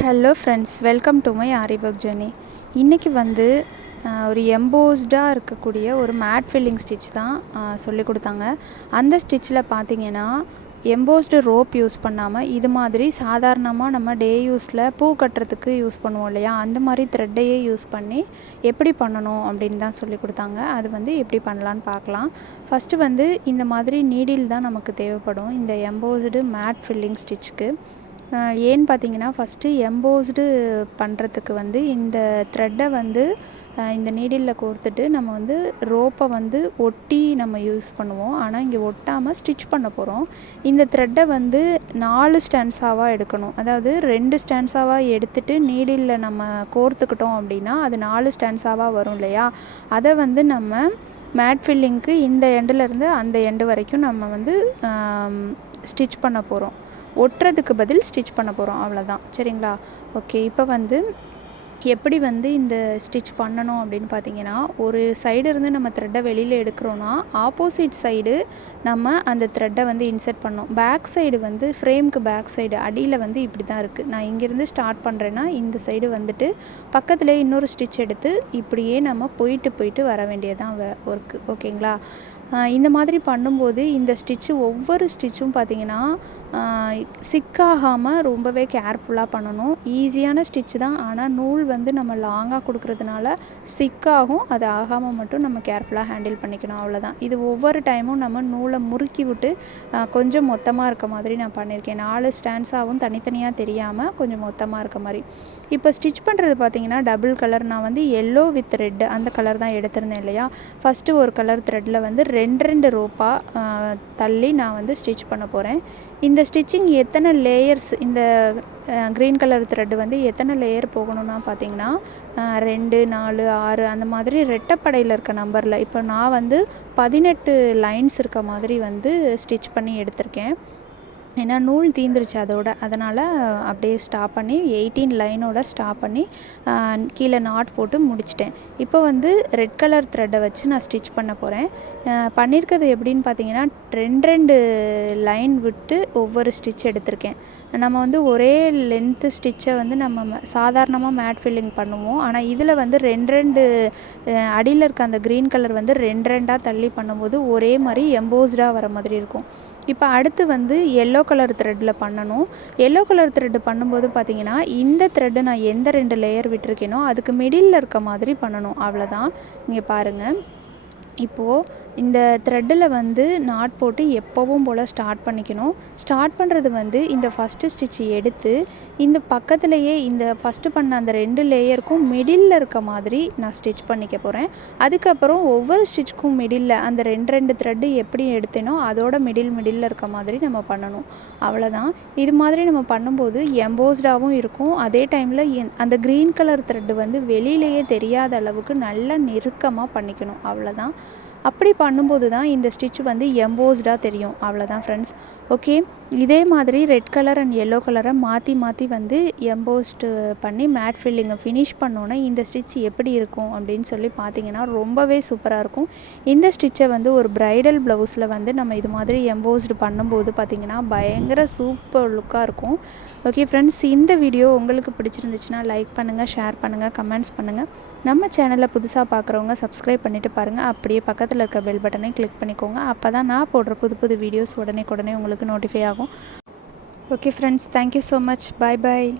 Hello friends, welcome to my aari work journey. இன்றைக்கி வந்து ஒரு எம்போஸ்டாக இருக்கக்கூடிய ஒரு மேட் ஃபில்லிங் ஸ்டிச் தான் சொல்லி கொடுத்தாங்க. அந்த ஸ்டிச்சில் பார்த்திங்கன்னா எம்போஸ்டு ரோப் யூஸ் பண்ணாமல் இது மாதிரி சாதாரணமாக நம்ம டே யூஸில் பூ கட்டுறதுக்கு யூஸ் பண்ணுவோம் இல்லையா, அந்த மாதிரி த்ரெட்டையே யூஸ் பண்ணி எப்படி பண்ணணும் அப்படின்னு தான் சொல்லி கொடுத்தாங்க. அது வந்து எப்படி பண்ணலான்னு பார்க்கலாம். ஃபஸ்ட்டு வந்து இந்த மாதிரி நீடில் தான் நமக்கு தேவைப்படும் இந்த எம்போஸ்டு மேட் ஃபில்லிங் ஸ்டிச்சுக்கு. ஏன்னு பார்த்தீங்கன்னா, ஃபஸ்ட்டு எம்போஸ்டு பண்ணுறதுக்கு வந்து இந்த த்ரெட்டை வந்து இந்த நீடிலில் கோர்த்துட்டு நம்ம வந்து ரோப்பை வந்து ஒட்டி நம்ம யூஸ் பண்ணுவோம். ஆனால் இங்கே ஒட்டாமல் ஸ்டிச் பண்ண போகிறோம். இந்த த்ரெட்டை வந்து 4 ஸ்டான்ஸாவாக எடுக்கணும். அதாவது 2 ஸ்டான்ஸாவாக எடுத்துகிட்டு நீடிலில் நம்ம கோர்த்துக்கிட்டோம் அப்படின்னா அது 4 ஸ்டான்ஸாவாக வரும் இல்லையா, அதை வந்து நம்ம மேட் ஃபில்லிங்க்கு இந்த எண்டுலேருந்து அந்த எண்டு வரைக்கும் நம்ம வந்து ஸ்டிச் பண்ண போகிறோம். ஒட்டுறதுக்கு பதில் ஸ்டிச் பண்ண போகிறோம், அவ்வளோதான். சரிங்களா? ஓகே, இப்போ வந்து எப்படி வந்து இந்த ஸ்டிச் பண்ணணும் அப்படின்னு பார்த்தீங்கன்னா, ஒரு சைடு இருந்து நம்ம த்ரெட்டை வெளியில் எடுக்கிறோன்னா ஆப்போசிட் சைடு நம்ம அந்த த்ரெட்டை வந்து இன்சர்ட் பண்ணோம். பேக் சைடு வந்து ஃப்ரேமுக்கு பேக் சைடு அடியில் வந்து இப்படி தான் இருக்குது. நான் இங்கேருந்து ஸ்டார்ட் பண்ணுறேன்னா இந்த சைடு வந்துட்டு பக்கத்தில் இன்னொரு ஸ்டிச் எடுத்து இப்படியே நம்ம போயிட்டு வர வேண்டியதான் ஒர்க்கு. ஓகேங்களா? இந்த மாதிரி பண்ணும்போது இந்த ஸ்டிச்சு ஒவ்வொரு ஸ்டிச்சும் பார்த்திங்கன்னா சிக்காகாமல் ரொம்பவே கேர்ஃபுல்லாக பண்ணணும். ஈஸியான ஸ்டிச்சு தான், ஆனால் நூல் வந்து நம்ம லாங்காக கொடுக்குறதுனால சிக்காகும். அது ஆகாமல் மட்டும் நம்ம கேர்ஃபுல்லாக ஹேண்டில் பண்ணிக்கணும், அவ்வளோதான். இது ஒவ்வொரு டைமும் நம்ம நூலை முறுக்கி விட்டு கொஞ்சம் மொத்தமாக இருக்க மாதிரி நான் பண்ணியிருக்கேன். 4 ஸ்டான்ஸாகவும் தனித்தனியாக தெரியாமல் கொஞ்சம் மொத்தமாக இருக்க மாதிரி. இப்போ ஸ்டிச் பண்ணுறது பார்த்திங்கன்னா டபுள் கலர், நான் வந்து எல்லோ வித் ரெட்டு அந்த கலர் தான் எடுத்திருந்தேன் இல்லையா. ஃபஸ்ட்டு ஒரு கலர் த்ரெட்டில் வந்து 2 ரோப்பாக தள்ளி நான் வந்து ஸ்டிச் பண்ண போகிறேன். இந்த ஸ்டிச்சிங் எத்தனை லேயர்ஸ், இந்த க்ரீன் கலர் த்ரெட்டு வந்து எத்தனை லேயர் போகணும்னா பார்த்திங்கன்னா 2, 4, 6 அந்த மாதிரி ரெட்டைப்படையில் இருக்க நம்பரில் இப்போ நான் வந்து 18 லைன்ஸ் இருக்க மாதிரி வந்து ஸ்டிச் பண்ணி எடுத்திருக்கேன். ஏன்னா நூல் தீந்துருச்சு அதனால் அப்படியே ஸ்டாப் பண்ணி 18 லைனோட ஸ்டாப் பண்ணி கீழே நாட் போட்டு முடிச்சிட்டேன். இப்போ வந்து ரெட் கலர் த்ரெட்டை வச்சு நான் ஸ்டிச் பண்ண போகிறேன். பண்ணியிருக்கிறது எப்படின்னு பார்த்தீங்கன்னா 2 லைன் விட்டு ஒவ்வொரு ஸ்டிச் எடுத்திருக்கேன். நம்ம வந்து ஒரே லென்த்து ஸ்டிச்சை வந்து நம்ம சாதாரணமாக மேட் ஃபில்லிங் பண்ணுவோம். ஆனால் இதில் வந்து 2 அடியில் இருக்க அந்த க்ரீன் கலர் வந்து 2 தள்ளி பண்ணும்போது ஒரே மாதிரி எம்போஸ்டாக வர மாதிரி இருக்கும். இப்போ அடுத்து வந்து எல்லோ கலர் த்ரெட்டில் பண்ணணும். எல்லோ கலர் த்ரெட்டு பண்ணும்போது பார்த்திங்கன்னா இந்த த்ரெட்டு நான் எந்த 2 லேயர் விட்டுருக்கேனோ அதுக்கு மிடில் இருக்க மாதிரி பண்ணணும், அவ்வளோதான். இங்கே பாருங்கள், இப்போது இந்த த்ரெட்டில் வந்து நாட் போட்டு எப்போவும் போல் ஸ்டார்ட் பண்ணிக்கணும். ஸ்டார்ட் பண்ணுறது வந்து இந்த ஃபஸ்ட்டு ஸ்டிச்சு எடுத்து இந்த பக்கத்துலேயே இந்த ஃபஸ்ட்டு பண்ண அந்த 2 லேயருக்கும் மிடில் இருக்க மாதிரி நான் ஸ்டிச் பண்ணிக்க போகிறேன். அதுக்கப்புறம் ஒவ்வொரு ஸ்டிச்சுக்கும் மிடில் அந்த 2 த்ரெட்டு எப்படி எடுத்தேனோ அதோட மிடில் இருக்க மாதிரி நம்ம பண்ணணும், அவ்வளோதான். இது மாதிரி நம்ம பண்ணும்போது எம்போஸ்டாகவும் இருக்கும். அதே டைமில் அந்த க்ரீன் கலர் த்ரெட்டு வந்து வெளியிலேயே தெரியாத அளவுக்கு நல்லா நெருக்கமாக பண்ணிக்கணும், அவ்வளோதான். அப்படி பண்ணும்போது தான் இந்த ஸ்டிச் வந்து எம்போஸ்டாக தெரியும், அவ்வளோதான் ஃப்ரெண்ட்ஸ். ஓகே, இதே மாதிரி ரெட் கலர் அண்ட் எல்லோ கலரை மாற்றி வந்து எம்போஸ்டு பண்ணி மேட் ஃபில்லிங்கை ஃபினிஷ் பண்ணோன்னே இந்த ஸ்டிச் எப்படி இருக்கும் அப்படின்னு சொல்லி பார்த்தீங்கன்னா ரொம்பவே சூப்பராக இருக்கும். இந்த ஸ்டிச்சை வந்து ஒரு ப்ரைடல் ப்ளவுஸில் வந்து நம்ம இது மாதிரி எம்போஸ்டு பண்ணும்போது பார்த்திங்கன்னா பயங்கர சூப்பர் லுக்காக இருக்கும். ஓகே ஃப்ரெண்ட்ஸ், இந்த வீடியோ உங்களுக்கு பிடிச்சிருந்துச்சுன்னா லைக் பண்ணுங்கள், ஷேர் பண்ணுங்கள், கமெண்ட்ஸ் பண்ணுங்கள். நம்ம சேனலில் புதுசாக பார்க்குறவங்க சப்ஸ்கிரைப் பண்ணிவிட்டு பாருங்கள். அப்படியே பக்கத்தில் இருக்க பெல் பட்டனை கிளிக் பண்ணிக்கோங்க. அப்போ தான் நான் போடுற புது வீடியோஸ் உடனே உங்களுக்கு நோட்டிஃபை ஆகும். Okay friends, thank you so much. பாய்.